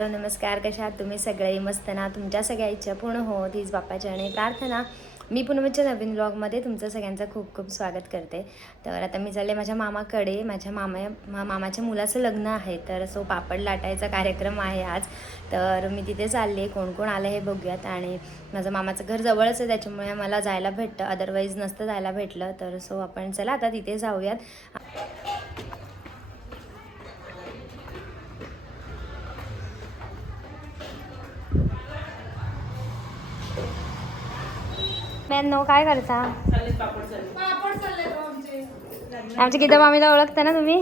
Hello नमस्कार. कशा आहात तुम्ही? सगळे मस्त ना? तुमच्या सगळ्या इच्छा पूर्ण हो तीच बाप्पाच्या आणि प्रार्थना. मी पुनमच्या नवीन ब्लॉगमध्ये तुमचं सगळ्यांचं खूप खूप स्वागत करते. तर आता मी चालले माझ्या मामाकडे. माझ्या मामा मा मामाच्या मुलाचं लग्न आहे. तर सो पापड लाटायचा कार्यक्रम आहे आज. तर मी तिथे चालले. कोण कोण आलं हे बघूयात. आणि माझं मामाचं घर जवळच आहे. त्याच्यामुळे मला जायला भेटतं. अदरवाईज नसतं जायला भेटलं. तर सो आपण चला आता तिथे जाऊयात. मॅनो काय करता? आमच्या गीता मामीला ओळखता ना तुम्ही?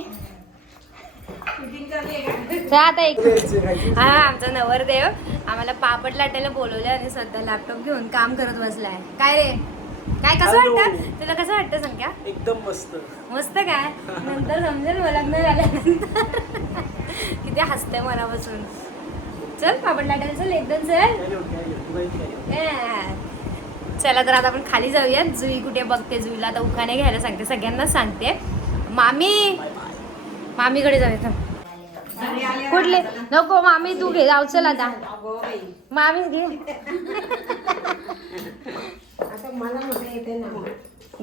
आता एक हा आमचा नवरदेव आम्हाला पापड लाटायला बोलवले आणि सध्या लॅपटॉप घेऊन काम करत बसलाय. काय रे? काय कसं वाटतं? तुला कसं वाटतं संख्या? एकदम मस्त. मस्त काय? नंतर समजेल मला लग्न झाल्यानंतर किती हसते मनापासून. चल पापड लाटायला चल एकदम चल. चला तर आता आपण खाली जाऊया जुई कुठे बघते? जुईला आता उखाणे घ्यायला सांगते. सगळ्यांनाच सांगते. मामी! मामीकडे जाऊया. कुठले? नको मामी तू घे. जाऊ चल आता. मामीच घे. ना.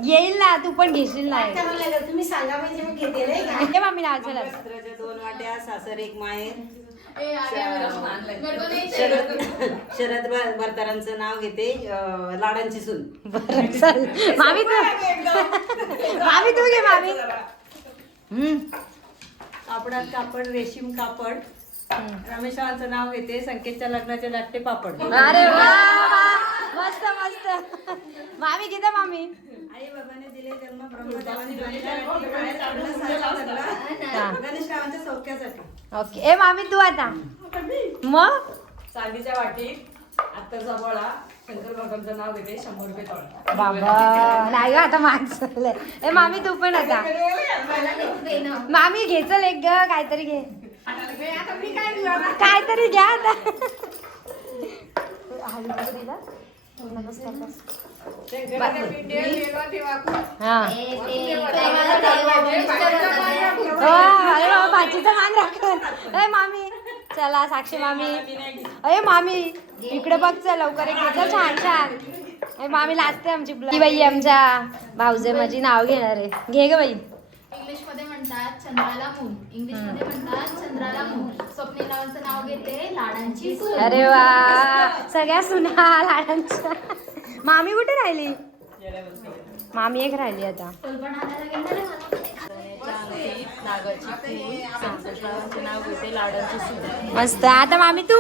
येईल ना तू पण घेशील लागेल तुम्ही सांगा म्हणजे मी घेते नाही का? ये मामी नाव चला. दोन वाट्या सासर एक माहेर. शरद शरद बर- बरदारांचं नाव घेते लाडांची सून. मामी तू. मामी तू घे मामी हम्म. कापडात कापड रेशीम कापड. रमेशांचं नाव घेते संकेतच्या लग्नाचे लाटते पापड. अरे वा. मस्त मस्त. मामी किती मामी आई बाबाने दिले जन्म ब्रह्मदेवाने ओके ए मामी तू आता मग चांदीच्या वाटीत आत्ताचा बळा शंकर बाबांचं नाव घेते शंभर रुपये बाबा नाही ग आता माणसं ए मामी तू पण आता मामी घे चल एक ग काहीतरी घे काहीतरी घ्या आता हा हो, भाजीचा मान राखून ए मामी. चला साक्षी मामी. अरे मामी. इकडे बघ चल लवकर एक घे चल, छान छान. अरे मामी लाजते आमची ही बाई आमच्या भाऊजे माझी नाव घेणार आहे. घे ग बाई. इंग्लिशमध्ये म्हणतात चंद्राला मून इंग्लिशमध्ये म्हणतात चंद्राला मून स्वप्नील रावांचं नाव घेते लाडांची सून. अरे वा. सगळ्या सुना लाडांच्या. मामी कुठे राहिली? मामी एक राहिली आता. मस्त. आता मामी तू?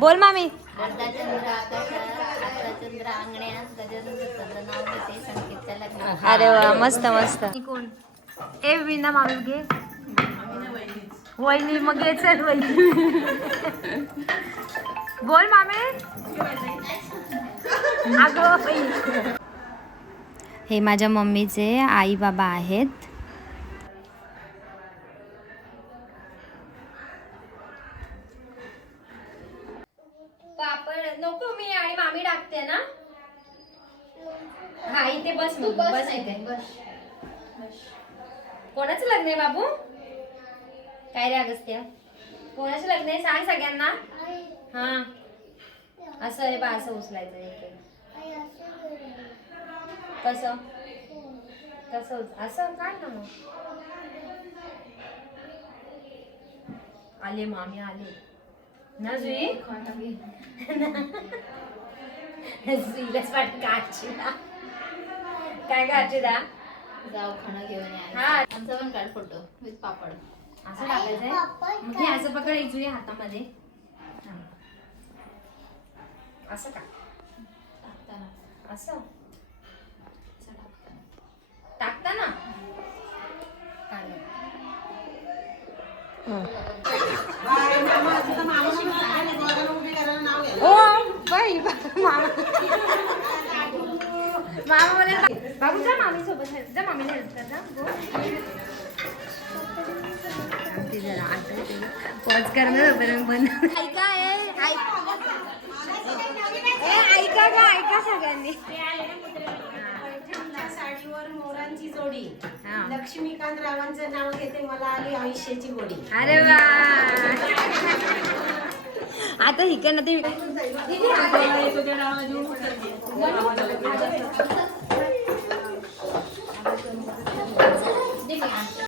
बोल मामी. अरे वा मस्त मस्त. कोण? ए विना मामी घे. वहिनी मग घे चल वहिनी. बोल मामे. अगं बाई. हे माझ्या मम्मीचे आई बाबा आहेत. नको मी आणि मामी टाकते ना. हा इथे बस तू बस बस इथे. काय बस. कोणाचं लग्न आहे बाबू? काय रे अगस्त्य कोणाचं लग्न आहे? सांग सगळ्यांना. हा. असं आहे बा असं उचलायचं एक. कसं? कसं असं काढ ना मग? आले मामी आले. ना जुई जुईलाच वाट काढची ना काय काढची दा? जाऊ खाणं घेऊन या. हा. आमचा पण काढ फोटो विथ पापड. असं टाकायचंय? मग हे असं पकड एक जुई हातामध्ये. हा. असं का? टाकताना. असं टाकताना. टाकता ना काढलं. ओ येईल मामा मामा मला बाबू जा मामी सोबत जा मामीला हेल्प कर जा पॉज करणार बरं ऐका ए ऐका का ऐका सगळ्यांनी साडीवर मोरांची जोडी लक्ष्मीकांत रावांचं नाव घेते मला आली आयुष्याची गोडी. अरे वा. आता हिकडनं ते